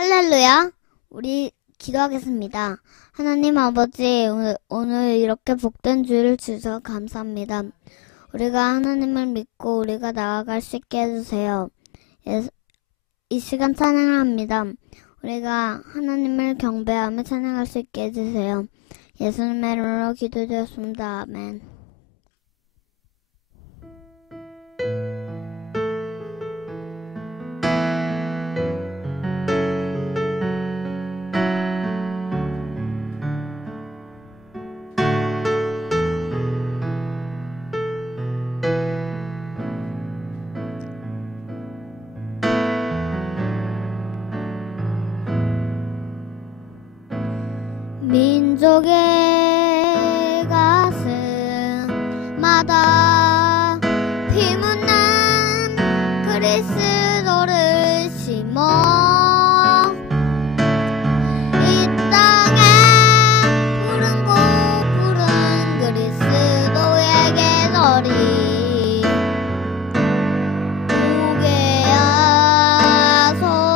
할렐루야. 우리 기도하겠습니다. 하나님 아버지, 오늘 이렇게 복된 주를 주셔서 감사합니다. 우리가 하나님을 믿고 우리가 나아갈 수 있게 해주세요. 이 시간 찬양을 합니다. 우리가 하나님을 경배하며 찬양할 수 있게 해주세요. 예수님의 이름으로 기도드렸습니다. 아멘. 민족의 가슴마다 피 묻는 그리스도를 심어 이 땅에 푸른 고푸른 그리스도의 계절이 오게 하소서.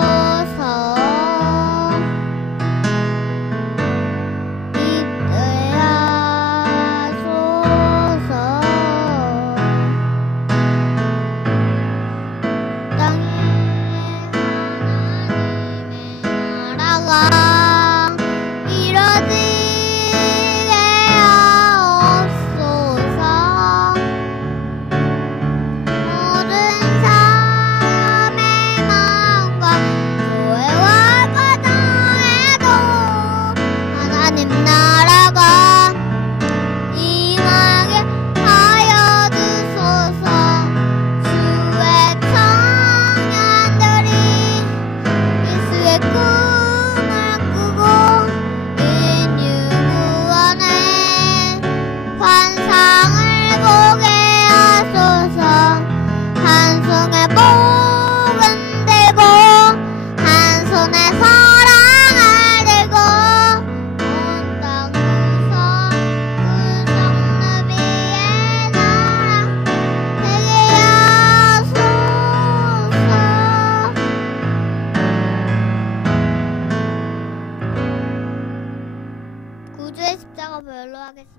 구주의 십자가 별로 하겠습니다.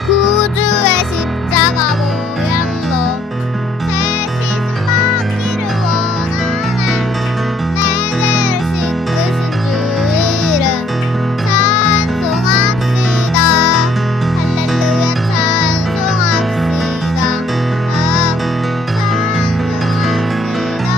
구주의 십자가 모양로 새 씻은 받기를 원하네. 내 죄를 씻으신 주 이름 찬송합시다. 할렐루야 찬송합시다. 찬송합시다.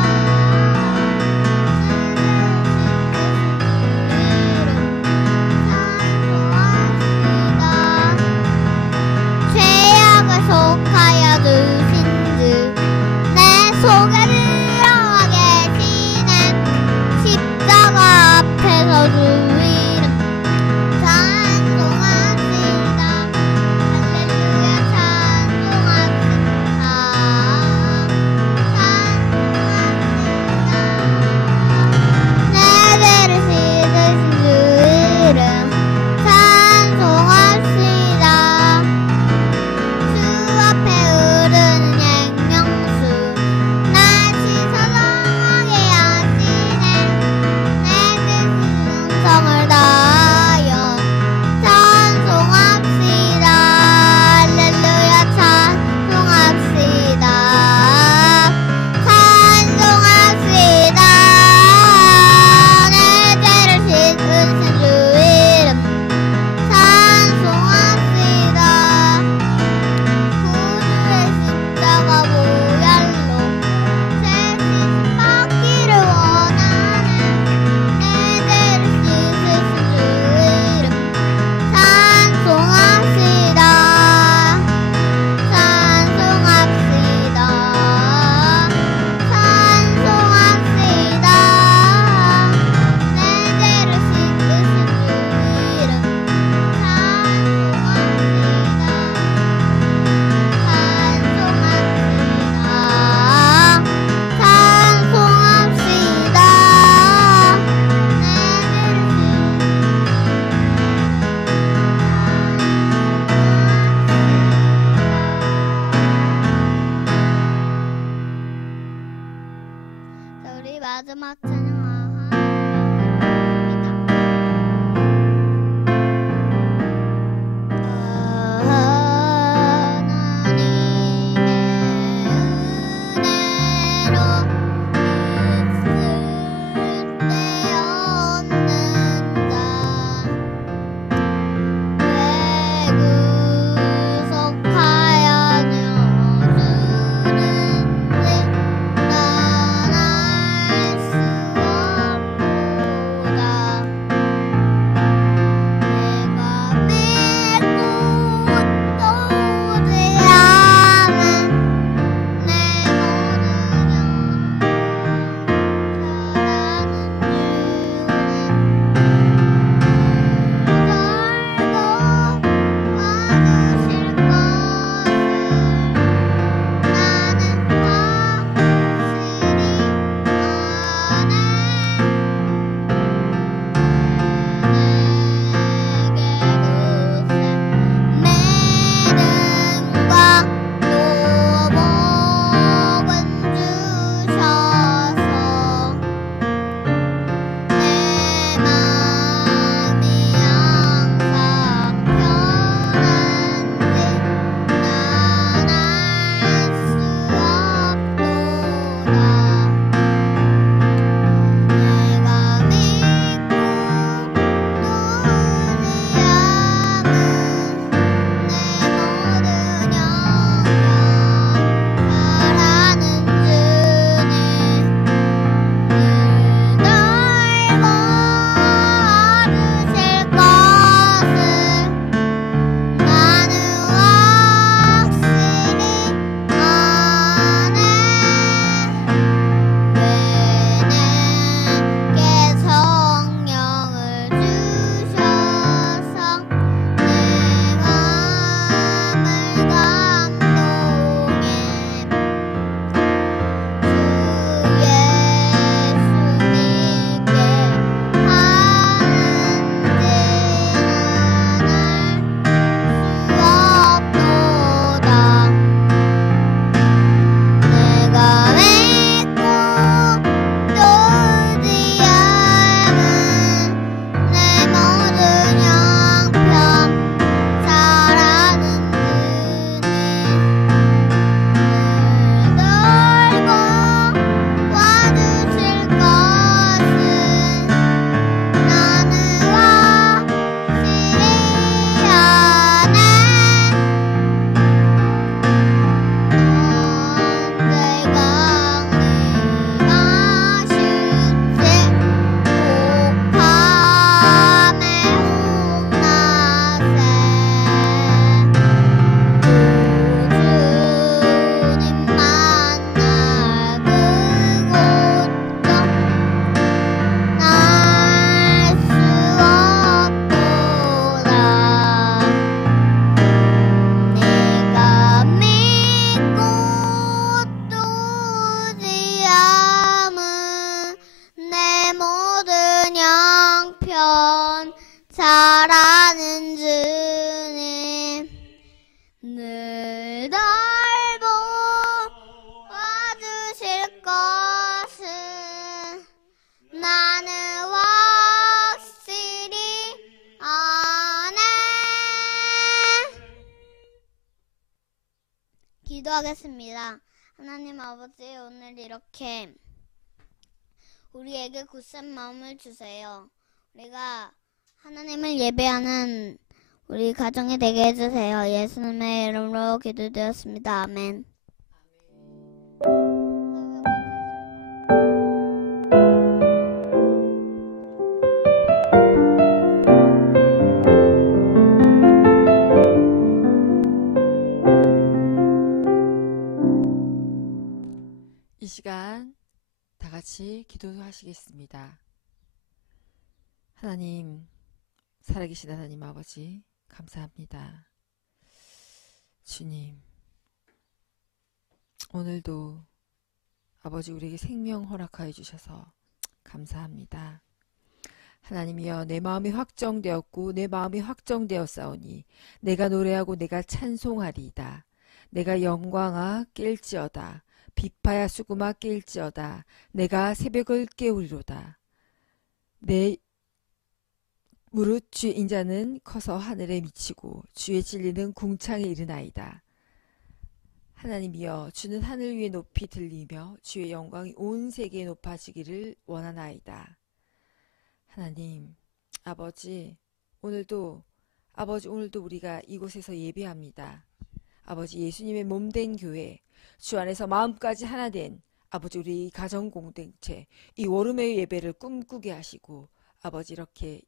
마지막 찬양은 잘하는 주님 늘 날 도와주실 것은 나는 확실히 아네. 기도하겠습니다. 하나님 아버지, 오늘 이렇게 우리에게 굳센 마음을 주세요. 우리가 하나님을 예배하는 우리 가정이 되게 해주세요. 예수님의 이름으로 기도드렸습니다. 아멘. 이 시간 다 같이 기도하시겠습니다. 하나님, 살아계신 하나님 아버지, 감사합니다. 주님, 오늘도 아버지 우리에게 생명 허락하여 주셔서 감사합니다. 하나님이여, 내 마음이 확정되었고 내 마음이 확정되었사오니 내가 노래하고 내가 찬송하리이다. 내가 영광아 깰지어다. 비파야 수구마 깰지어다. 내가 새벽을 깨우리로다. 내 무릇 주의 인자는 커서 하늘에 미치고 주의 진리는 궁창에 이르나이다. 하나님이여, 주는 하늘 위에 높이 들리며 주의 영광이 온 세계에 높아지기를 원하나이다. 하나님, 아버지 오늘도 우리가 이곳에서 예배합니다. 아버지, 예수님의 몸된 교회, 주 안에서 마음까지 하나된 아버지, 우리 가정 공동체, 이 월요일 예배를 꿈꾸게 하시고 아버지, 이렇게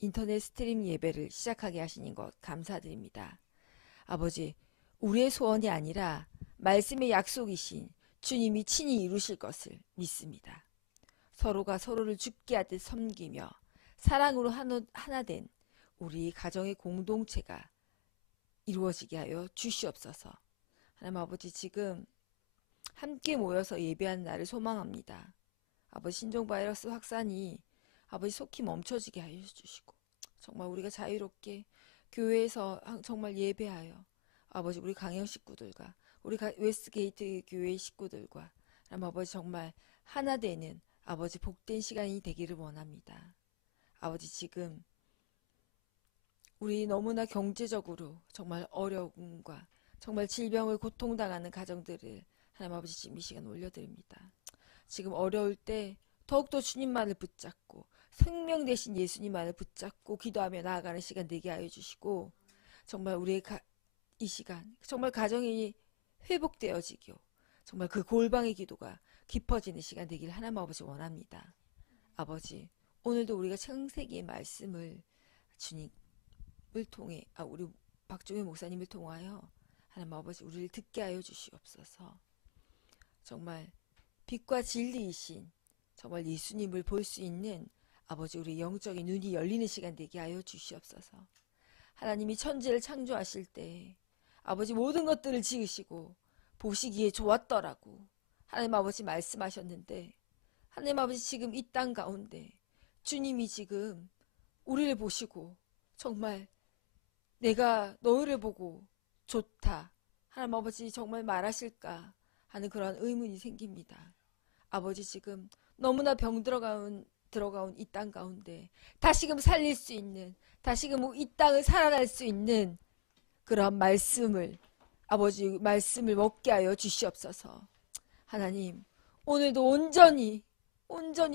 인터넷 스트림 예배를 시작하게 하시는 것 감사드립니다. 아버지, 우리의 소원이 아니라 말씀의 약속이신 주님이 친히 이루실 것을 믿습니다. 서로가 서로를 죽게 하듯 섬기며 사랑으로 하나된 우리 가정의 공동체가 이루어지게 하여 주시옵소서. 하나님 아버지, 지금 함께 모여서 예배하는 날을 소망합니다. 아버지, 신종바이러스 확산이 아버지 속히 멈춰지게 하여 주시고 정말 우리가 자유롭게 교회에서 정말 예배하여 아버지, 우리 강영 식구들과 우리 웨스트게이트 교회 식구들과 하나님 아버지, 정말 하나 되는 아버지 복된 시간이 되기를 원합니다. 아버지, 지금 우리 너무나 경제적으로 정말 어려움과 정말 질병을 고통당하는 가정들을 하나님 아버지, 지금 이 시간 올려드립니다. 지금 어려울 때 더욱더 주님만을 붙잡고 생명 되신 예수님만을 붙잡고 기도하며 나아가는 시간 되게 하여 주시고 정말 우리의 이 시간 정말 가정이 회복되어지고 정말 그 골방의 기도가 깊어지는 시간 되기를 하나님 아버지 원합니다. 아버지, 오늘도 우리가 창세기의 말씀을 주님을 통해 우리 박종현 목사님을 통하여 하나님 아버지, 우리를 듣게 하여 주시옵소서. 정말 빛과 진리이신 정말 예수님을 볼 수 있는 아버지, 우리 영적인 눈이 열리는 시간 되게 하여 주시옵소서. 하나님이 천지를 창조하실 때 아버지, 모든 것들을 지으시고 보시기에 좋았더라고 하나님 아버지 말씀하셨는데, 하나님 아버지, 지금 이 땅 가운데 주님이 지금 우리를 보시고 정말 내가 너희를 보고 좋다 하나님 아버지 정말 말하실까 하는 그런 의문이 생깁니다. 아버지, 지금 너무나 병 들어가온 이 땅 가운데 다시금 살릴 수 있는, 다시금 이 땅을 살아날 수 있는 그런 말씀을 아버지, 말씀을 먹게 하여 주시옵소서. 하나님, 오늘도 온전히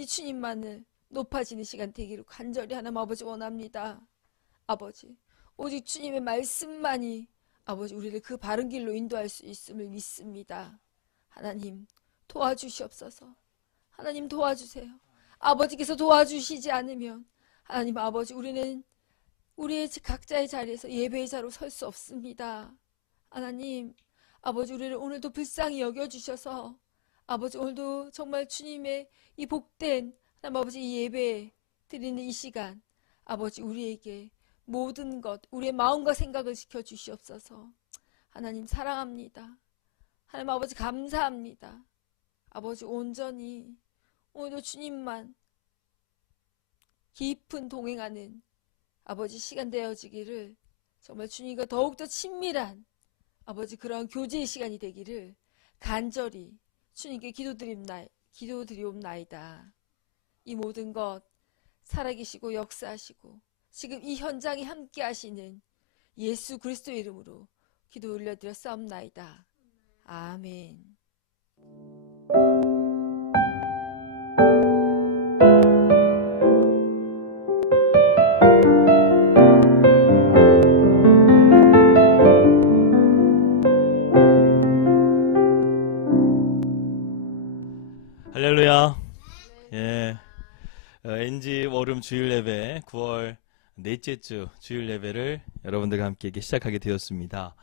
주님만을 높아지는 시간 되기를 간절히 하나님 아버지 원합니다. 아버지, 오직 주님의 말씀만이 아버지, 우리를 그 바른 길로 인도할 수 있음을 믿습니다. 하나님, 도와주시옵소서. 하나님, 도와주세요. 아버지께서 도와주시지 않으면 하나님 아버지, 우리는 우리의 각자의 자리에서 예배의 자로 설 수 없습니다. 하나님 아버지, 우리를 오늘도 불쌍히 여겨주셔서 아버지, 오늘도 정말 주님의 이 복된 하나님 아버지, 이 예배 드리는 이 시간 아버지, 우리에게 모든 것, 우리의 마음과 생각을 지켜주시옵소서. 하나님 사랑합니다. 하나님 아버지 감사합니다. 아버지, 온전히 오늘도 주님만 깊은 동행하는 아버지 시간 되어지기를, 정말 주님과 더욱더 친밀한 아버지 그러한 교제의 시간이 되기를 간절히 주님께 기도드리옵나이다. 이 모든 것 살아계시고 역사하시고 지금 이 현장에 함께 하시는 예수 그리스도의 이름으로 기도 올려드렸사옵나이다. 아멘. 할렐루야. 예. NG 월음 주일 예배 9월 넷째 주 주일 예배를 여러분들과 함께 시작하게 되었습니다.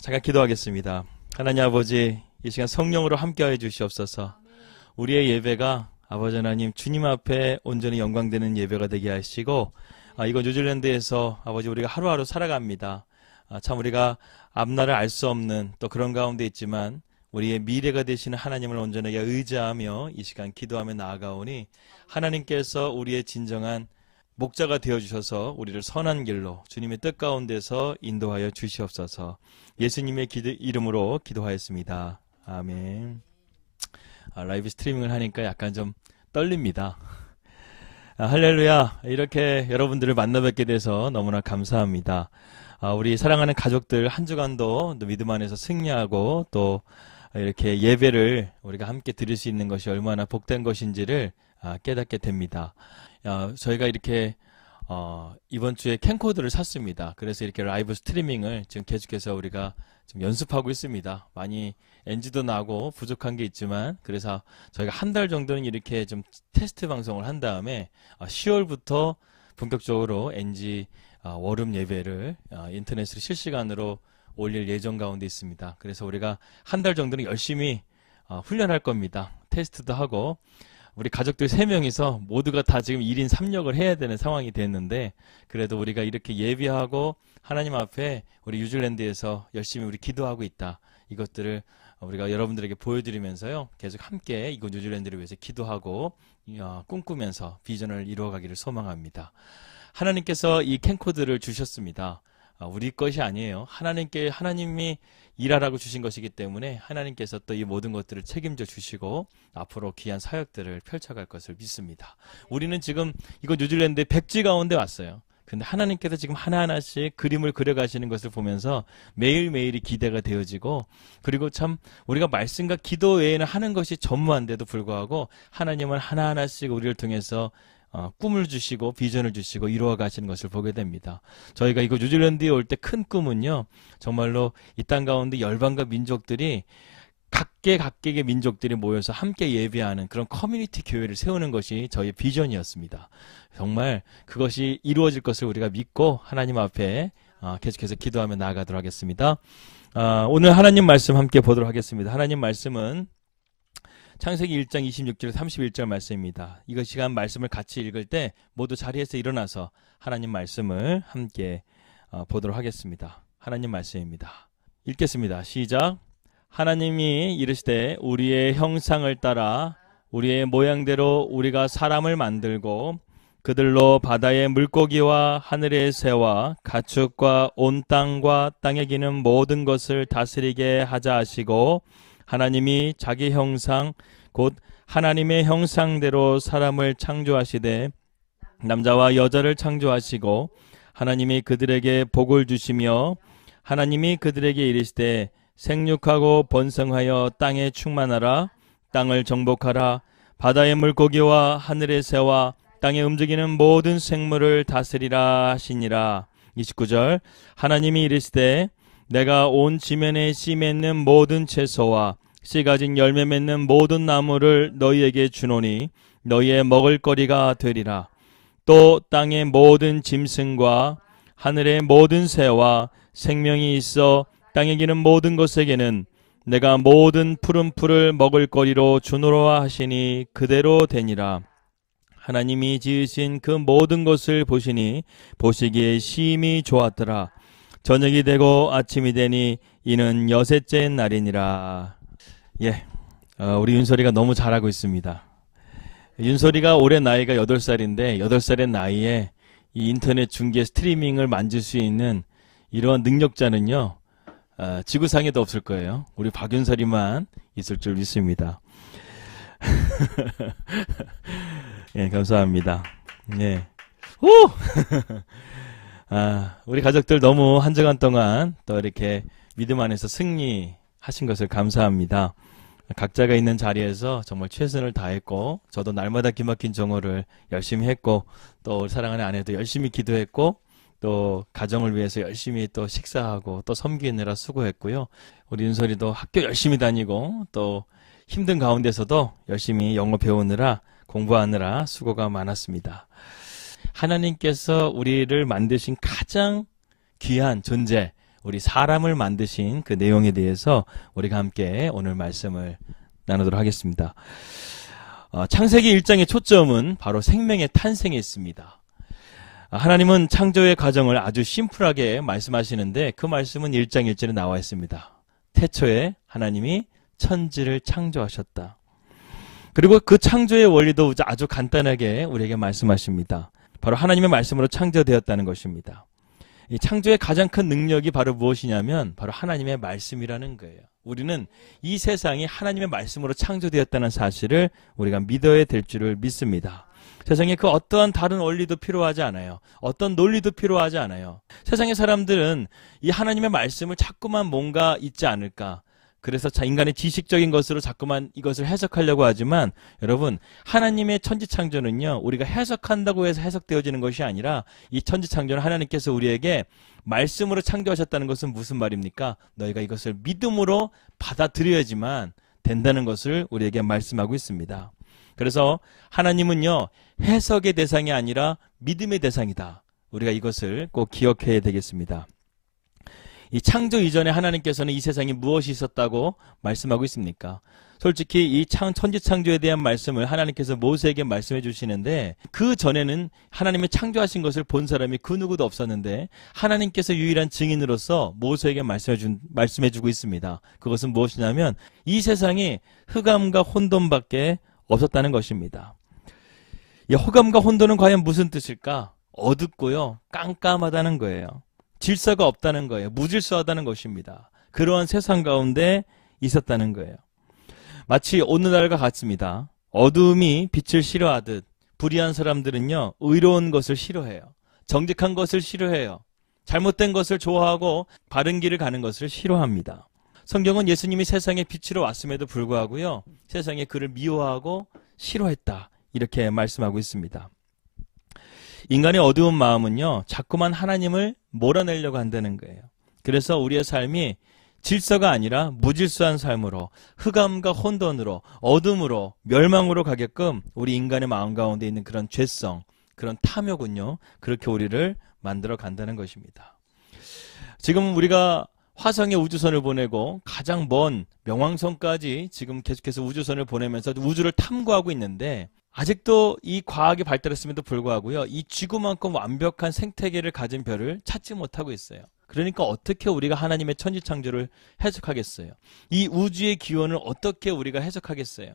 잠깐 기도하겠습니다. 하나님 아버지, 이 시간 성령으로 함께하여 주시옵소서. 우리의 예배가 아버지 하나님 주님 앞에 온전히 영광되는 예배가 되게 하시고, 이거 뉴질랜드에서 아버지 우리가 하루하루 살아갑니다. 참 우리가 앞날을 알 수 없는 또 그런 가운데 있지만 우리의 미래가 되시는 하나님을 온전하게 의지하며 이 시간 기도하며 나아가오니 하나님께서 우리의 진정한 목자가 되어주셔서 우리를 선한 길로 주님의 뜻 가운데서 인도하여 주시옵소서. 예수님의 이름으로 기도하였습니다. 아멘. 라이브 스트리밍을 하니까 약간 좀 떨립니다. 할렐루야. 이렇게 여러분들을 만나 뵙게 돼서 너무나 감사합니다. 우리 사랑하는 가족들 한 주간도 믿음 안에서 승리하고 또 이렇게 예배를 우리가 함께 드릴 수 있는 것이 얼마나 복된 것인지를 깨닫게 됩니다. 저희가 이렇게 이번 주에 캠코더를 샀습니다. 그래서 이렇게 라이브 스트리밍을 지금 계속해서 우리가 좀 연습하고 있습니다. 많이 NG도 나고 부족한 게 있지만 그래서 저희가 한 달 정도는 이렇게 좀 테스트 방송을 한 다음에 10월부터 본격적으로 NG 월음 예배를 인터넷으로 실시간으로 올릴 예정 가운데 있습니다. 그래서 우리가 한 달 정도는 열심히 훈련할 겁니다. 테스트도 하고 우리 가족들 3명이서 모두가 다 지금 1인 3역을 해야 되는 상황이 됐는데 그래도 우리가 이렇게 예비하고 하나님 앞에 우리 뉴질랜드에서 열심히 우리 기도하고 있다. 이것들을 우리가 여러분들에게 보여드리면서요. 계속 함께 이곳 뉴질랜드를 위해서 기도하고 꿈꾸면서 비전을 이루어가기를 소망합니다. 하나님께서 이 캠코더를 주셨습니다. 우리 것이 아니에요. 하나님이 일하라고 주신 것이기 때문에 하나님께서 또 이 모든 것들을 책임져 주시고 앞으로 귀한 사역들을 펼쳐갈 것을 믿습니다. 우리는 지금 이곳 뉴질랜드의 백지 가운데 왔어요. 근데 하나님께서 지금 하나하나씩 그림을 그려가시는 것을 보면서 매일매일이 기대가 되어지고 그리고 참 우리가 말씀과 기도 외에는 하는 것이 전무한데도 불구하고 하나님은 하나하나씩 우리를 통해서 꿈을 주시고 비전을 주시고 이루어 가시는 것을 보게 됩니다. 저희가 이거 뉴질랜드에 올 때 큰 꿈은요. 정말로 이 땅 가운데 열방과 민족들이 각계의 민족들이 모여서 함께 예배하는 그런 커뮤니티 교회를 세우는 것이 저희의 비전이었습니다. 정말 그것이 이루어질 것을 우리가 믿고 하나님 앞에 계속해서 기도하며 나아가도록 하겠습니다. 오늘 하나님 말씀 함께 보도록 하겠습니다. 하나님 말씀은 창세기 1장 26절 31절 말씀입니다. 이거 시간 말씀을 같이 읽을 때 모두 자리에서 일어나서 하나님 말씀을 함께 보도록 하겠습니다. 하나님 말씀입니다. 읽겠습니다. 시작. 하나님이 이르시되 우리의 형상을 따라 우리의 모양대로 우리가 사람을 만들고 그들로 바다의 물고기와 하늘의 새와 가축과 온 땅과 땅에 기는 모든 것을 다스리게 하자 하시고 하나님이 자기 형상 곧 하나님의 형상대로 사람을 창조하시되 남자와 여자를 창조하시고 하나님이 그들에게 복을 주시며 하나님이 그들에게 이르시되 생육하고 번성하여 땅에 충만하라 땅을 정복하라 바다의 물고기와 하늘의 새와 땅에 움직이는 모든 생물을 다스리라 하시니라. 29절 하나님이 이르시되 내가 온 지면에 씨 맺는 모든 채소와 씨 가진 열매 맺는 모든 나무를 너희에게 주노니 너희의 먹을거리가 되리라. 또 땅의 모든 짐승과 하늘의 모든 새와 생명이 있어 땅에 기는 모든 것에게는 내가 모든 푸른 풀을 먹을거리로 주노라 하시니 그대로 되니라. 하나님이 지으신 그 모든 것을 보시니 보시기에 심히 좋았더라. 저녁이 되고 아침이 되니 이는 여섯째 날이니라. 우리 윤솔이가 너무 잘하고 있습니다. 윤솔이가 올해 나이가 8살인데 8살의 나이에 이 인터넷 중계 스트리밍을 만질 수 있는 이러한 능력자는요. 지구상에도 없을 거예요. 우리 박윤설이만 있을 줄 믿습니다. 예, 감사합니다. 예. 오! 우리 가족들 너무 한 주간 동안 또 이렇게 믿음 안에서 승리하신 것을 감사합니다. 각자가 있는 자리에서 정말 최선을 다했고 저도 날마다 기막힌 정오를 열심히 했고 또 사랑하는 아내도 열심히 기도했고 또 가정을 위해서 열심히 또 식사하고 또 섬기느라 수고했고요. 우리 윤설이도 학교 열심히 다니고 또 힘든 가운데서도 열심히 영어 배우느라 공부하느라 수고가 많았습니다. 하나님께서 우리를 만드신 가장 귀한 존재, 우리 사람을 만드신 그 내용에 대해서 우리가 함께 오늘 말씀을 나누도록 하겠습니다. 창세기 1장의 초점은 바로 생명의 탄생에 있습니다. 하나님은 창조의 과정을 아주 심플하게 말씀하시는데 그 말씀은 1장 1절에 나와 있습니다. 태초에 하나님이 천지를 창조하셨다. 그리고 그 창조의 원리도 아주 간단하게 우리에게 말씀하십니다. 바로 하나님의 말씀으로 창조되었다는 것입니다. 이 창조의 가장 큰 능력이 바로 무엇이냐면 바로 하나님의 말씀이라는 거예요. 우리는 이 세상이 하나님의 말씀으로 창조되었다는 사실을 우리가 믿어야 될 줄을 믿습니다. 세상에 그 어떠한 다른 원리도 필요하지 않아요. 어떤 논리도 필요하지 않아요. 세상의 사람들은 이 하나님의 말씀을 자꾸만 뭔가 있지 않을까, 그래서 인간의 지식적인 것으로 자꾸만 이것을 해석하려고 하지만, 여러분, 하나님의 천지창조는요, 우리가 해석한다고 해서 해석되어지는 것이 아니라 이 천지창조는 하나님께서 우리에게 말씀으로 창조하셨다는 것은 무슨 말입니까? 너희가 이것을 믿음으로 받아들여야지만 된다는 것을 우리에게 말씀하고 있습니다. 그래서 하나님은요, 해석의 대상이 아니라 믿음의 대상이다. 우리가 이것을 꼭 기억해야 되겠습니다. 이 창조 이전에 하나님께서는 이 세상에 무엇이 있었다고 말씀하고 있습니까? 솔직히 이 천지창조에 대한 말씀을 하나님께서 모세에게 말씀해 주시는데, 그 전에는 하나님의 창조하신 것을 본 사람이 그 누구도 없었는데 하나님께서 유일한 증인으로서 모세에게 말씀해 주고 있습니다. 그것은 무엇이냐면 이 세상이 흑암과 혼돈밖에 없었다는 것입니다. 이 흑암과 혼돈은 과연 무슨 뜻일까? 어둡고요, 깜깜하다는 거예요. 질서가 없다는 거예요. 무질서하다는 것입니다. 그러한 세상 가운데 있었다는 거예요. 마치 오늘날과 같습니다. 어두움이 빛을 싫어하듯 불의한 사람들은요, 의로운 것을 싫어해요. 정직한 것을 싫어해요. 잘못된 것을 좋아하고 바른 길을 가는 것을 싫어합니다. 성경은 예수님이 세상에 빛으로 왔음에도 불구하고요, 세상에 그를 미워하고 싫어했다, 이렇게 말씀하고 있습니다. 인간의 어두운 마음은요, 자꾸만 하나님을 몰아내려고 한다는 거예요. 그래서 우리의 삶이 질서가 아니라 무질서한 삶으로, 흑암과 혼돈으로, 어둠으로, 멸망으로 가게끔 우리 인간의 마음 가운데 있는 그런 죄성, 그런 탐욕은요, 그렇게 우리를 만들어 간다는 것입니다. 지금 우리가 화성에 우주선을 보내고 가장 먼 명왕성까지 지금 계속해서 우주선을 보내면서 우주를 탐구하고 있는데, 아직도 이 과학이 발달했음에도 불구하고요, 이 지구만큼 완벽한 생태계를 가진 별을 찾지 못하고 있어요. 그러니까 어떻게 우리가 하나님의 천지창조를 해석하겠어요? 이 우주의 기원을 어떻게 우리가 해석하겠어요?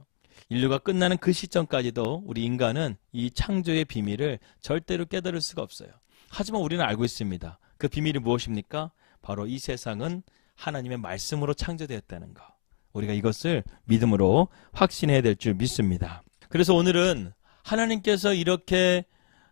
인류가 끝나는 그 시점까지도 우리 인간은 이 창조의 비밀을 절대로 깨달을 수가 없어요. 하지만 우리는 알고 있습니다. 그 비밀이 무엇입니까? 바로 이 세상은 하나님의 말씀으로 창조되었다는 것. 우리가 이것을 믿음으로 확신해야 될 줄 믿습니다. 그래서 오늘은 하나님께서 이렇게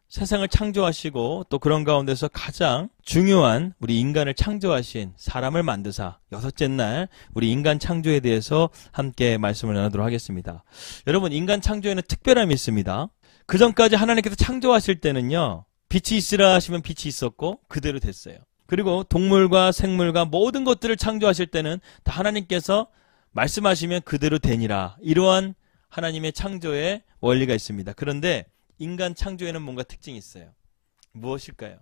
세상을 창조하시고 또 그런 가운데서 가장 중요한 우리 인간을 창조하신 사람을 만드사 여섯째 날 우리 인간 창조에 대해서 함께 말씀을 나누도록 하겠습니다. 여러분, 인간 창조에는 특별함이 있습니다. 그 전까지 하나님께서 창조하실 때는요, 빛이 있으라 하시면 빛이 있었고 그대로 됐어요. 그리고 동물과 생물과 모든 것들을 창조하실 때는 다 하나님께서 말씀하시면 그대로 되니라, 이러한 하나님의 창조의 원리가 있습니다. 그런데 인간 창조에는 뭔가 특징이 있어요. 무엇일까요?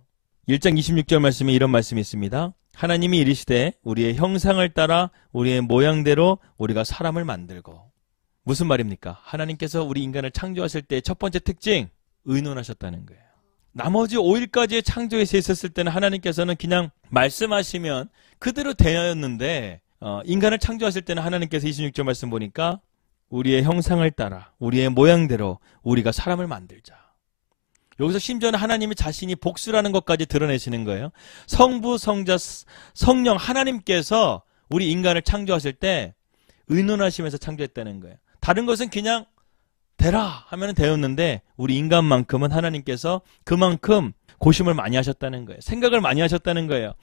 1장 26절 말씀에 이런 말씀이 있습니다. 하나님이 이르시되 우리의 형상을 따라 우리의 모양대로 우리가 사람을 만들고. 무슨 말입니까? 하나님께서 우리 인간을 창조하실 때 첫 번째 특징, 의논하셨다는 거예요. 나머지 5일까지의 창조에서 있었을 때는 하나님께서는 그냥 말씀하시면 그대로 되었는데, 인간을 창조하실 때는 하나님께서 26절 말씀 보니까 우리의 형상을 따라 우리의 모양대로 우리가 사람을 만들자. 여기서 심지어는 하나님이 자신이 복수라는 것까지 드러내시는 거예요. 성부, 성자, 성령 하나님께서 우리 인간을 창조하실 때 의논하시면서 창조했다는 거예요. 다른 것은 그냥 되라 하면 되었는데 우리 인간만큼은 하나님께서 그만큼 고심을 많이 하셨다는 거예요. 생각을 많이 하셨다는 거예요.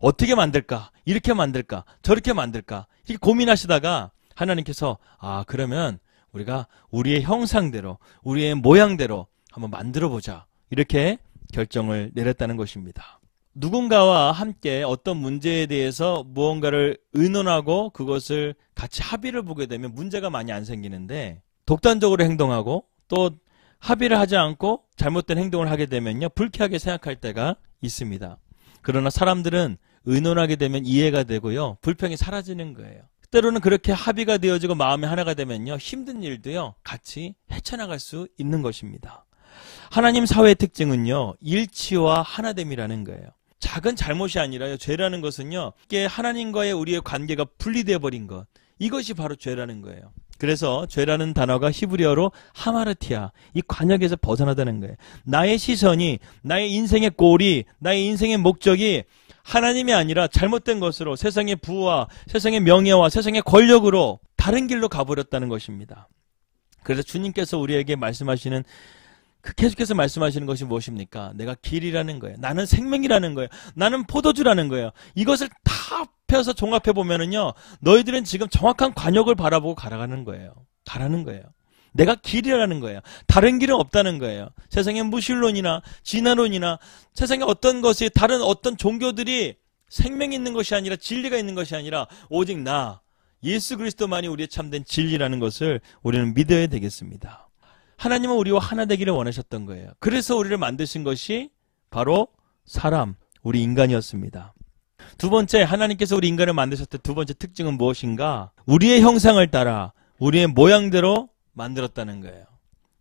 어떻게 만들까? 이렇게 만들까? 저렇게 만들까? 이렇게 고민하시다가 하나님께서 그러면 우리가 우리의 형상대로 우리의 모양대로 한번 만들어보자, 이렇게 결정을 내렸다는 것입니다. 누군가와 함께 어떤 문제에 대해서 무언가를 의논하고 그것을 같이 합의를 보게 되면 문제가 많이 안 생기는데, 독단적으로 행동하고 또 합의를 하지 않고 잘못된 행동을 하게 되면요, 불쾌하게 생각할 때가 있습니다. 그러나 사람들은 의논하게 되면 이해가 되고요, 불평이 사라지는 거예요. 때로는 그렇게 합의가 되어지고 마음이 하나가 되면요, 힘든 일도요, 같이 헤쳐나갈 수 있는 것입니다. 하나님 사회의 특징은요, 일치와 하나됨이라는 거예요. 작은 잘못이 아니라요, 죄라는 것은요, 이게 하나님과의 우리의 관계가 분리되어 버린 것, 이것이 바로 죄라는 거예요. 그래서 죄라는 단어가 히브리어로 하마르티아, 이 관역에서 벗어나다는 거예요. 나의 시선이, 나의 인생의 꼴이, 나의 인생의 목적이 하나님이 아니라 잘못된 것으로 세상의 부와 세상의 명예와 세상의 권력으로 다른 길로 가버렸다는 것입니다. 그래서 주님께서 우리에게 말씀하시는, 계속해서 말씀하시는 것이 무엇입니까? 내가 길이라는 거예요. 나는 생명이라는 거예요. 나는 포도주라는 거예요. 이것을 다 펴서 종합해 보면은요, 너희들은 지금 정확한 관역을 바라보고 가라는 거예요. 가라는 거예요. 내가 길이라는 거예요. 다른 길은 없다는 거예요. 세상의 무신론이나 진화론이나 세상의 어떤 것이, 다른 어떤 종교들이 생명이 있는 것이 아니라, 진리가 있는 것이 아니라 오직 나 예수 그리스도만이 우리의 참된 진리라는 것을 우리는 믿어야 되겠습니다. 하나님은 우리와 하나 되기를 원하셨던 거예요. 그래서 우리를 만드신 것이 바로 사람, 우리 인간이었습니다. 두 번째, 하나님께서 우리 인간을 만드셨던 두 번째 특징은 무엇인가? 우리의 형상을 따라 우리의 모양대로 만들었다는 거예요.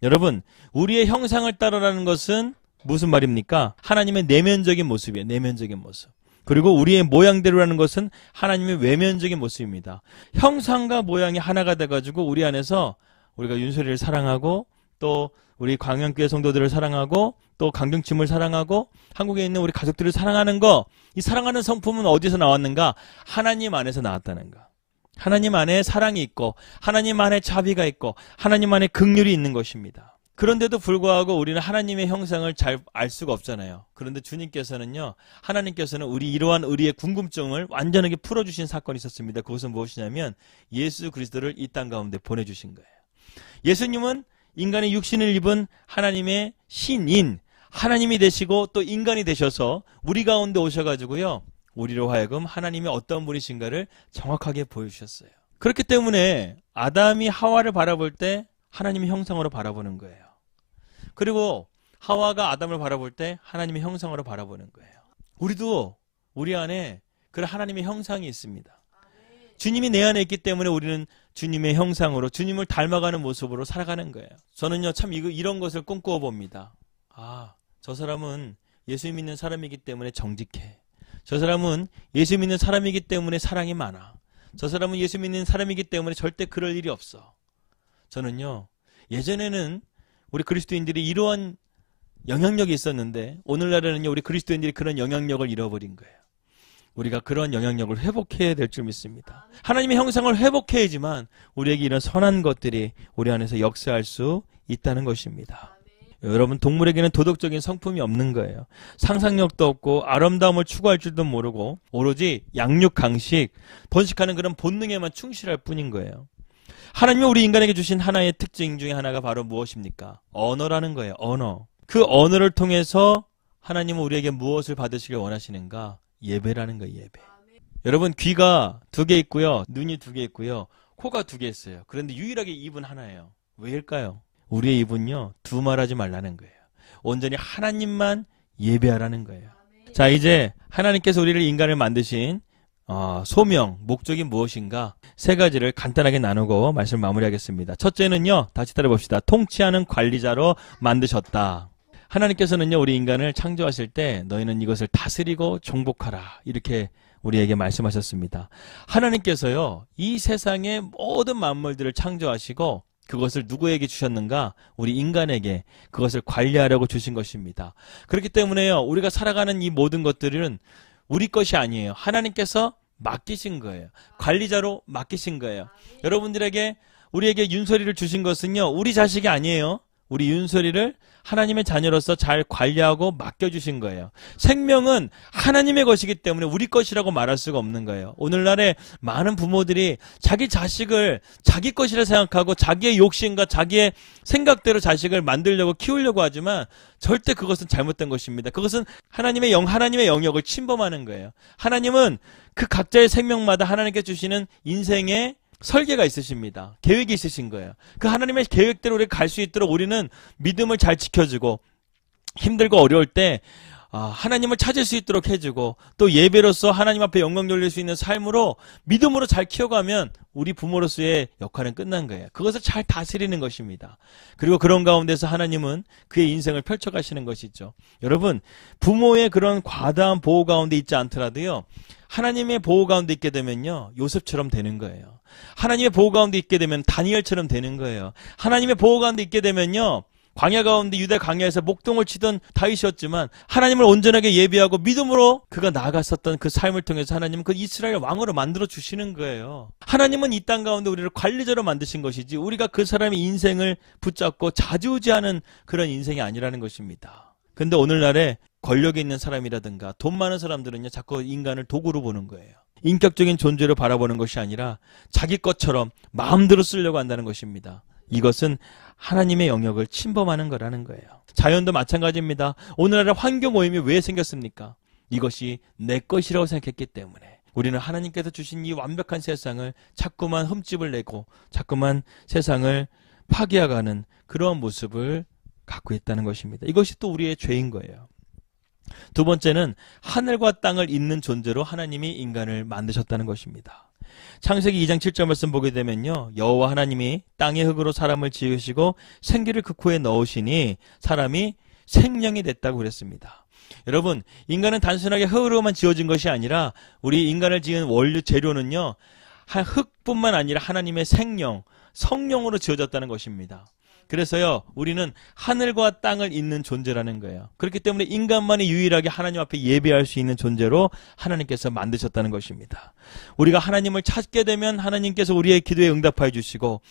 여러분, 우리의 형상을 따라라는 것은 무슨 말입니까? 하나님의 내면적인 모습이에요. 내면적인 모습. 그리고 우리의 모양대로라는 것은 하나님의 외면적인 모습입니다. 형상과 모양이 하나가 돼가지고 우리 안에서 우리가 윤소리를 사랑하고, 또 우리 광양교회 성도들을 사랑하고, 또 강경침을 사랑하고, 한국에 있는 우리 가족들을 사랑하는 거, 이 사랑하는 성품은 어디서 나왔는가? 하나님 안에서 나왔다는 거. 하나님 안에 사랑이 있고, 하나님 안에 자비가 있고, 하나님 안에 긍휼이 있는 것입니다. 그런데도 불구하고 우리는 하나님의 형상을 잘 알 수가 없잖아요. 그런데 주님께서는요, 하나님께서는 이러한 우리의 궁금증을 완전하게 풀어주신 사건이 있었습니다. 그것은 무엇이냐면 예수 그리스도를 이 땅 가운데 보내주신 거예요. 예수님은 인간의 육신을 입은 하나님의 신인, 하나님이 되시고 또 인간이 되셔서 우리 가운데 오셔가지고요, 우리로 하여금 하나님이 어떤 분이신가를 정확하게 보여주셨어요. 그렇기 때문에 아담이 하와를 바라볼 때 하나님의 형상으로 바라보는 거예요. 그리고 하와가 아담을 바라볼 때 하나님의 형상으로 바라보는 거예요. 우리도 우리 안에 그런 하나님의 형상이 있습니다. 주님이 내 안에 있기 때문에 우리는 주님의 형상으로, 주님을 닮아가는 모습으로 살아가는 거예요. 저는요, 참 이런 것을 꿈꾸어 봅니다. 아, 저 사람은 예수 믿는 사람이기 때문에 정직해. 저 사람은 예수 믿는 사람이기 때문에 사랑이 많아. 저 사람은 예수 믿는 사람이기 때문에 절대 그럴 일이 없어. 저는요, 예전에는 우리 그리스도인들이 이러한 영향력이 있었는데 오늘날에는요, 우리 그리스도인들이 그런 영향력을 잃어버린 거예요. 우리가 그런 영향력을 회복해야 될 줄 믿습니다. 하나님의 형상을 회복해야지만 우리에게 이런 선한 것들이 우리 안에서 역사할 수 있다는 것입니다. 여러분, 동물에게는 도덕적인 성품이 없는 거예요. 상상력도 없고 아름다움을 추구할 줄도 모르고 오로지 양육, 강식, 번식하는 그런 본능에만 충실할 뿐인 거예요. 하나님이 우리 인간에게 주신 하나의 특징 중에 하나가 바로 무엇입니까? 언어라는 거예요. 언어. 그 언어를 통해서 하나님은 우리에게 무엇을 받으시길 원하시는가? 예배라는 거예요. 예배. 여러분, 귀가 2개 있고요, 눈이 2개 있고요, 코가 2개 있어요. 그런데 유일하게 입은 하나예요. 왜일까요? 우리의 입은요, 두말하지 말라는 거예요. 온전히 하나님만 예배하라는 거예요. 자, 이제 하나님께서 우리를 인간을 만드신 소명, 목적이 무엇인가? 3가지를 간단하게 나누고 말씀을 마무리하겠습니다. 첫째는요, 다시 따라봅시다. 통치하는 관리자로 만드셨다. 하나님께서는요, 우리 인간을 창조하실 때 너희는 이것을 다스리고 정복하라, 이렇게 우리에게 말씀하셨습니다. 하나님께서요, 이 세상의 모든 만물들을 창조하시고 그것을 누구에게 주셨는가? 우리 인간에게 그것을 관리하려고 주신 것입니다. 그렇기 때문에요, 우리가 살아가는 이 모든 것들은 우리 것이 아니에요. 하나님께서 맡기신 거예요. 관리자로 맡기신 거예요. 여러분들에게, 우리에게 윤서리를 주신 것은요, 우리 자식이 아니에요. 우리 윤서리를 하나님의 자녀로서 잘 관리하고 맡겨주신 거예요. 생명은 하나님의 것이기 때문에 우리 것이라고 말할 수가 없는 거예요. 오늘날에 많은 부모들이 자기 자식을 자기 것이라 생각하고 자기의 욕심과 자기의 생각대로 자식을 만들려고 키우려고 하지만 절대 그것은 잘못된 것입니다. 그것은 하나님의 영역을 침범하는 거예요. 하나님은 그 각자의 생명마다 하나님께 주시는 인생의 설계가 있으십니다. 계획이 있으신 거예요. 그 하나님의 계획대로 우리가 갈 수 있도록 우리는 믿음을 잘 지켜주고, 힘들고 어려울 때 하나님을 찾을 수 있도록 해주고, 또 예배로서 하나님 앞에 영광 돌릴 수 있는 삶으로 믿음으로 잘 키워가면 우리 부모로서의 역할은 끝난 거예요. 그것을 잘 다스리는 것입니다. 그리고 그런 가운데서 하나님은 그의 인생을 펼쳐가시는 것이죠. 여러분, 부모의 그런 과다한 보호 가운데 있지 않더라도요, 하나님의 보호 가운데 있게 되면요, 요셉처럼 되는 거예요. 하나님의 보호 가운데 있게 되면 다니엘처럼 되는 거예요. 하나님의 보호 가운데 있게 되면요, 광야 가운데 유대 광야에서 목동을 치던 다윗이었지만 하나님을 온전하게 예비하고 믿음으로 그가 나아갔었던 그 삶을 통해서 하나님은 그 이스라엘 왕으로 만들어 주시는 거예요. 하나님은 이 땅 가운데 우리를 관리자로 만드신 것이지 우리가 그 사람의 인생을 붙잡고 좌지우지하는 그런 인생이 아니라는 것입니다. 근데 오늘날에 권력이 있는 사람이라든가 돈 많은 사람들은요, 자꾸 인간을 도구로 보는 거예요. 인격적인 존재로 바라보는 것이 아니라 자기 것처럼 마음대로 쓰려고 한다는 것입니다. 이것은 하나님의 영역을 침범하는 거라는 거예요. 자연도 마찬가지입니다. 오늘날의 환교 모임이 왜 생겼습니까? 이것이 내 것이라고 생각했기 때문에. 우리는 하나님께서 주신 이 완벽한 세상을 자꾸만 흠집을 내고 자꾸만 세상을 파괴해가는 그러한 모습을 갖고 있다는 것입니다. 이것이 또 우리의 죄인 거예요. 두 번째는 하늘과 땅을 잇는 존재로 하나님이 인간을 만드셨다는 것입니다. 창세기 2장 7절 말씀 보게 되면요, 여호와 하나님이 땅의 흙으로 사람을 지으시고 생기를 그 코에 넣으시니 사람이 생명이 됐다고 그랬습니다. 여러분, 인간은 단순하게 흙으로만 지어진 것이 아니라 우리 인간을 지은 원료 재료는요, 흙뿐만 아니라 하나님의 생명, 성령으로 지어졌다는 것입니다. 그래서요, 우리는 하늘과 땅을 잇는 존재라는 거예요. 그렇기 때문에 인간만이 유일하게 하나님 앞에 예배할 수 있는 존재로 하나님께서 만드셨다는 것입니다. 우리가 하나님을 찾게 되면 하나님께서 우리의 기도에 응답하여 주시고,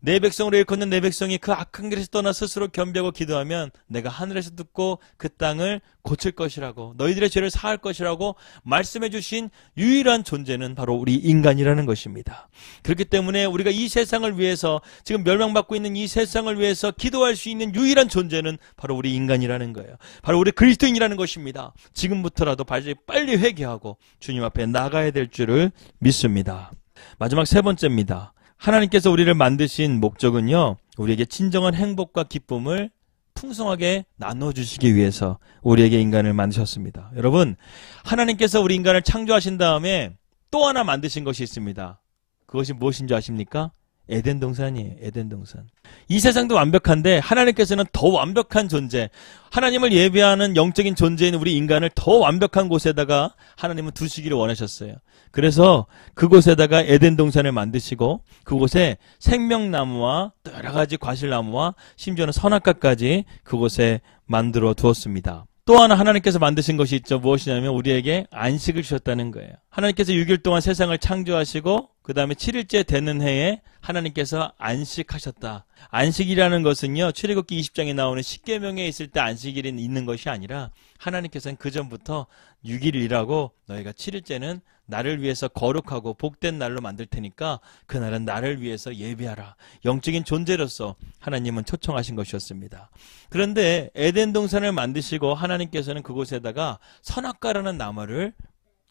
내 백성으로 일컫는 내 백성이 그 악한 길에서 떠나 스스로 겸비하고 기도하면 내가 하늘에서 듣고 그 땅을 고칠 것이라고, 너희들의 죄를 사할 것이라고 말씀해 주신 유일한 존재는 바로 우리 인간이라는 것입니다. 그렇기 때문에 우리가 이 세상을 위해서, 지금 멸망받고 있는 이 세상을 위해서 기도할 수 있는 유일한 존재는 바로 우리 인간이라는 거예요. 바로 우리 그리스도인이라는 것입니다. 지금부터라도 빨리 회개하고 주님 앞에 나가야 될 줄을 믿습니다. 마지막 세 번째입니다. 하나님께서 우리를 만드신 목적은요, 우리에게 진정한 행복과 기쁨을 풍성하게 나눠주시기 위해서 우리에게 인간을 만드셨습니다. 여러분, 하나님께서 우리 인간을 창조하신 다음에 또 하나 만드신 것이 있습니다. 그것이 무엇인지 아십니까? 에덴 동산이에요. 에덴 동산. 이 세상도 완벽한데 하나님께서는 더 완벽한 존재, 하나님을 예배하는 영적인 존재인 우리 인간을 더 완벽한 곳에다가 하나님은 두시기를 원하셨어요. 그래서 그곳에다가 에덴 동산을 만드시고 그곳에 생명나무와 또 여러 가지 과실나무와 심지어는 선악과까지 그곳에 만들어 두었습니다. 또 하나 하나님께서 만드신 것이 있죠. 무엇이냐면 우리에게 안식을 주셨다는 거예요. 하나님께서 6일 동안 세상을 창조하시고 그 다음에 7일째 되는 해에 하나님께서 안식하셨다. 안식이라는 것은요, 출애굽기 20장에 나오는 십계명에 있을 때 안식일이 있는 것이 아니라 하나님께서는 그 전부터 6일 일하고 너희가 7일째는 나를 위해서 거룩하고 복된 날로 만들 테니까 그날은 나를 위해서 예배하라. 영적인 존재로서 하나님은 초청하신 것이었습니다. 그런데 에덴 동산을 만드시고 하나님께서는 그곳에다가 선악과라는 나무를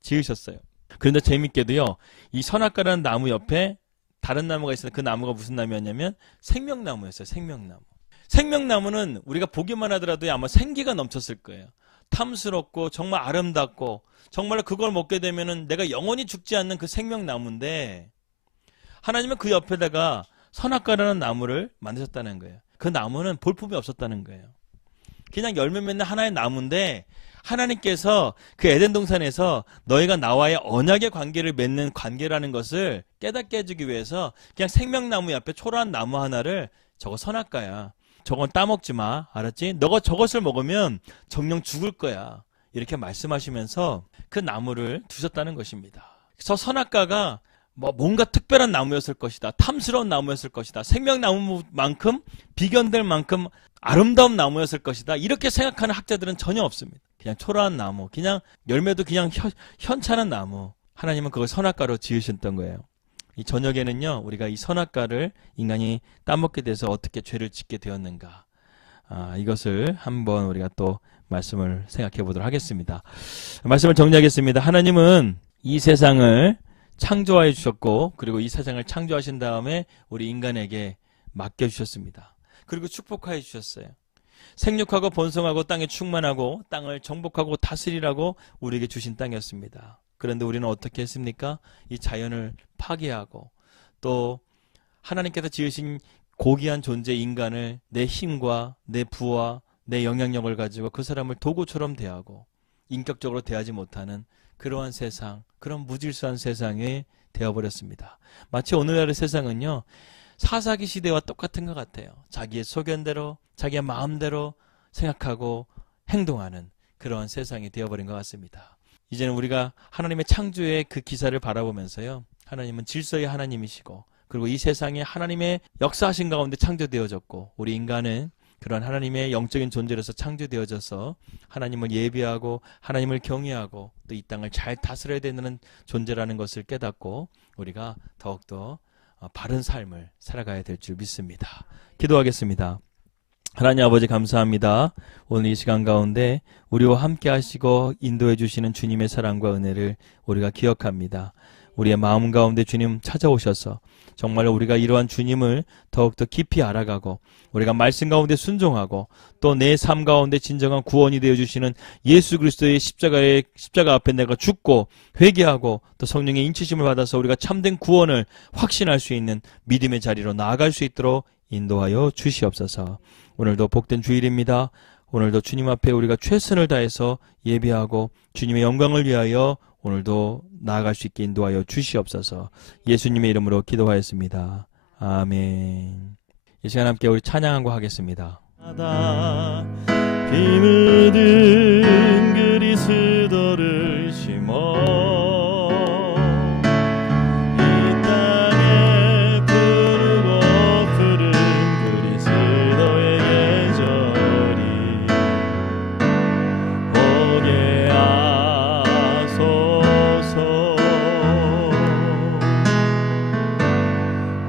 지으셨어요. 그런데 재밌게도요, 이 선악과라는 나무 옆에 다른 나무가 있었는데 그 나무가 무슨 나무였냐면 생명나무였어요. 생명나무. 생명나무는 우리가 보기만 하더라도 아마 생기가 넘쳤을 거예요. 탐스럽고 정말 아름답고 정말로 그걸 먹게 되면은 내가 영원히 죽지 않는 그 생명나무인데 하나님은 그 옆에다가 선악과라는 나무를 만드셨다는 거예요. 그 나무는 볼품이 없었다는 거예요. 그냥 열매 맺는 하나의 나무인데 하나님께서 그 에덴 동산에서 너희가 나와의 언약의 관계를 맺는 관계라는 것을 깨닫게 해주기 위해서 그냥 생명나무 옆에 초라한 나무 하나를 저거 선악과야. 저건 따먹지 마. 알았지? 너가 저것을 먹으면 정령 죽을 거야. 이렇게 말씀하시면서 그 나무를 두셨다는 것입니다. 저 선악과가 뭔가 특별한 나무였을 것이다. 탐스러운 나무였을 것이다. 생명나무만큼 비견될 만큼 아름다운 나무였을 것이다. 이렇게 생각하는 학자들은 전혀 없습니다. 그냥 초라한 나무, 그냥 열매도 그냥 현찮은 나무. 하나님은 그걸 선악과로 지으셨던 거예요. 이 저녁에는요, 우리가 이 선악과를 인간이 따먹게 돼서 어떻게 죄를 짓게 되었는가, 이것을 한번 우리가 또 말씀을 생각해 보도록 하겠습니다. 말씀을 정리하겠습니다. 하나님은 이 세상을 창조해 주셨고, 그리고 이 세상을 창조하신 다음에 우리 인간에게 맡겨주셨습니다. 그리고 축복하여 주셨어요. 생육하고 번성하고 땅에 충만하고 땅을 정복하고 다스리라고 우리에게 주신 땅이었습니다. 그런데 우리는 어떻게 했습니까? 이 자연을 파괴하고 또 하나님께서 지으신 고귀한 존재 인간을 내 힘과 내 부와 내 영향력을 가지고 그 사람을 도구처럼 대하고 인격적으로 대하지 못하는 그러한 세상, 그런 무질서한 세상에 되어버렸습니다. 마치 오늘날의 세상은요, 사사기 시대와 똑같은 것 같아요. 자기의 소견대로, 자기의 마음대로 생각하고 행동하는 그러한 세상이 되어버린 것 같습니다. 이제는 우리가 하나님의 창조의 그 기사를 바라보면서요, 하나님은 질서의 하나님이시고, 그리고 이 세상에 하나님의 역사하신 가운데 창조되어졌고, 우리 인간은 그런 하나님의 영적인 존재로서 창조되어져서 하나님을 예비하고 하나님을 경외하고 또 이 땅을 잘 다스려야 되는 존재라는 것을 깨닫고 우리가 더욱더 바른 삶을 살아가야 될 줄 믿습니다. 기도하겠습니다. 하나님 아버지 감사합니다. 오늘 이 시간 가운데 우리와 함께 하시고 인도해 주시는 주님의 사랑과 은혜를 우리가 기억합니다. 우리의 마음 가운데 주님 찾아오셔서 정말 우리가 이러한 주님을 더욱더 깊이 알아가고 우리가 말씀 가운데 순종하고 또 내 삶 가운데 진정한 구원이 되어 주시는 예수 그리스도의 십자가 앞에 내가 죽고 회개하고 또 성령의 인치심을 받아서 우리가 참된 구원을 확신할 수 있는 믿음의 자리로 나아갈 수 있도록 인도하여 주시옵소서. 오늘도 복된 주일입니다. 오늘도 주님 앞에 우리가 최선을 다해서 예배하고 주님의 영광을 위하여 오늘도 나아갈 수 있게 인도하여 주시옵소서. 예수님의 이름으로 기도하였습니다. 아멘. 이 시간 함께 우리 찬양하고 하겠습니다. 비 묻은 그리스도를 심어 이 땅에 푸르고 푸른 그리스도의 계절이 오게 하소서.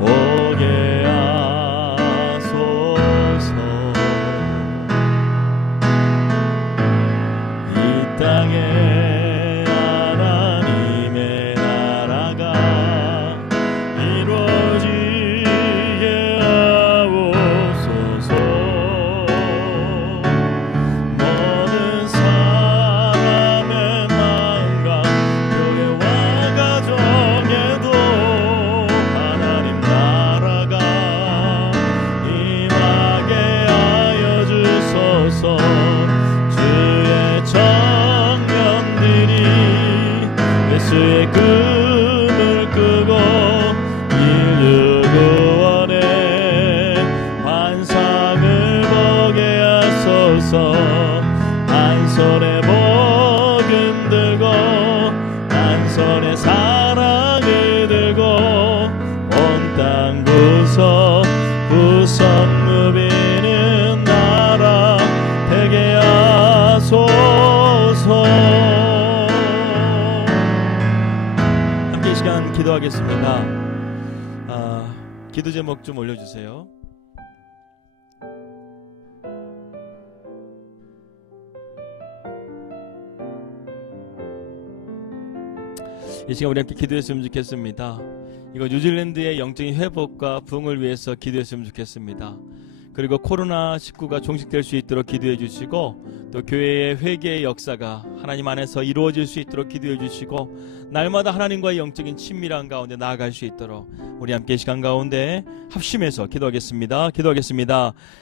오게 땅에 하나님의 나라가 이루어지게 하옵소서. 모든 사람의 마음과 교회와 가정에도 하나님 나라가 임하게 하여 주소서. 예수의 금을 끄고 인류 구원의 환상을 보게 하소서. 한 손에 복음 들고 한 손에 사랑을 들고 온 땅 구석 누비는 나라 되게 하소서. 기도하겠습니다. 기도 제목 좀 올려주세요. 이 시간 우리 함께 기도했으면 좋겠습니다. 이거 뉴질랜드의 영적인 회복과 부흥을 위해서 기도했으면 좋겠습니다. 그리고 코로나19가 종식될 수 있도록 기도해 주시고 또 교회의 회개의 역사가 하나님 안에서 이루어질 수 있도록 기도해 주시고 날마다 하나님과의 영적인 친밀한 가운데 나아갈 수 있도록 우리 함께 시간 가운데 합심해서 기도하겠습니다.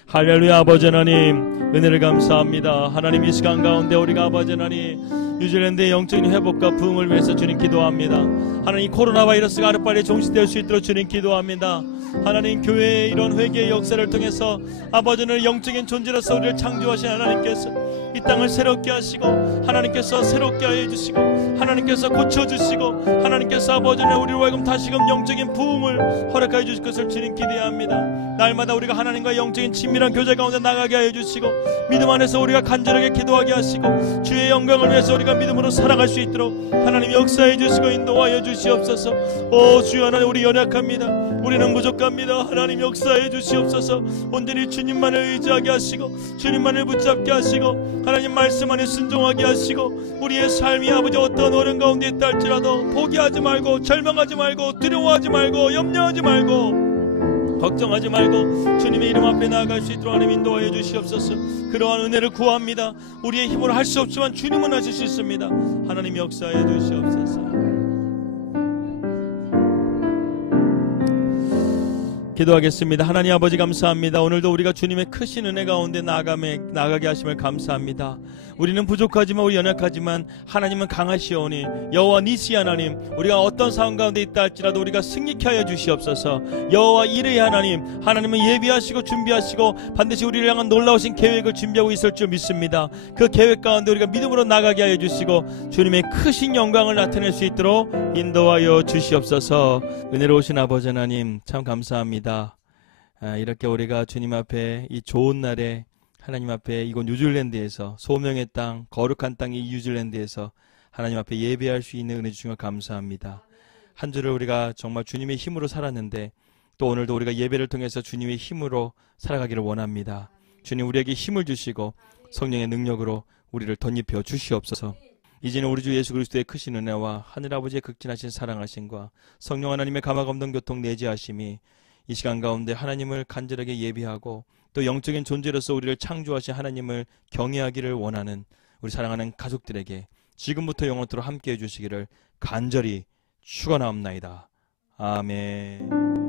할렐루야. 아버지 하나님 은혜를 감사합니다. 하나님 이 시간 가운데 우리가 아버지 하나님 뉴질랜드의 영적인 회복과 부흥을 위해서 주님 기도합니다. 하나님 코로나 바이러스가 하루빨리 종식될 수 있도록 주님 기도합니다. 하나님 교회의 이런 회개의 역사를 통해서 아버지는 영적인 존재로서 우리를 창조하신 하나님께서 이 땅을 새롭게 하시고 하나님께서 새롭게 하여 주시고 하나님께서 고쳐주시고 하나님께서 아버지는 우리로 하여금 다시금 영적인 부흥을 허락하여 주실 것을 주님 기대합니다. 날마다 우리가 하나님과 영적인 친밀한 교제 가운데 나가게 하여 주시고 믿음 안에서 우리가 간절하게 기도하게 하시고 주의 영광을 위해서 우리가 믿음으로 살아갈 수 있도록 하나님 역사해 주시고 인도하여 주시옵소서. 오 주여 하나님 우리 연약합니다. 우리는 부족합니다. 하나님 역사해 주시옵소서. 온전히 주님만을 의지하게 하시고 주님만을 붙잡게 하시고 하나님 말씀 안에 순종하게 하시고 우리의 삶이 아버지 어떤 어려움 가운데 있다 할지라도 포기하지 말고 절망하지 말고 두려워하지 말고 염려하지 말고 걱정하지 말고 주님의 이름 앞에 나아갈 수 있도록 하나님 인도하여 주시옵소서. 그러한 은혜를 구합니다. 우리의 힘으로 할 수 없지만 주님은 하실 수 있습니다. 하나님 역사해 주시옵소서. 기도하겠습니다. 하나님 아버지 감사합니다. 오늘도 우리가 주님의 크신 은혜 가운데 나가게 하심을 감사합니다. 우리는 부족하지만 우리 연약하지만 하나님은 강하시오니 여호와 니시 하나님, 우리가 어떤 상황 가운데 있다 할지라도 우리가 승리케 하여 주시옵소서. 여호와 이레의 하나님, 하나님은 예비하시고 준비하시고 반드시 우리를 향한 놀라우신 계획을 준비하고 있을 줄 믿습니다. 그 계획 가운데 우리가 믿음으로 나가게 하여 주시고 주님의 크신 영광을 나타낼 수 있도록 인도하여 주시옵소서. 은혜로우신 아버지 하나님 참 감사합니다. 이렇게 우리가 주님 앞에 이 좋은 날에 하나님 앞에 이곳 뉴질랜드에서, 소명의 땅, 거룩한 땅 이 뉴질랜드에서 하나님 앞에 예배할 수 있는 은혜 주신 것 감사합니다. 한 주를 우리가 정말 주님의 힘으로 살았는데 또 오늘도 우리가 예배를 통해서 주님의 힘으로 살아가기를 원합니다. 주님 우리에게 힘을 주시고 성령의 능력으로 우리를 덧입혀 주시옵소서. 이제는 우리 주 예수 그리스도의 크신 은혜와 하늘아버지의 극진하신 사랑하심과 성령 하나님의 감화감동 교통 내재하심이 이 시간 가운데 하나님을 간절하게 예비하고 또 영적인 존재로서 우리를 창조하신 하나님을 경외하기를 원하는 우리 사랑하는 가족들에게 지금부터 영원토록 함께해 주시기를 간절히 축원하옵나이다. 아멘.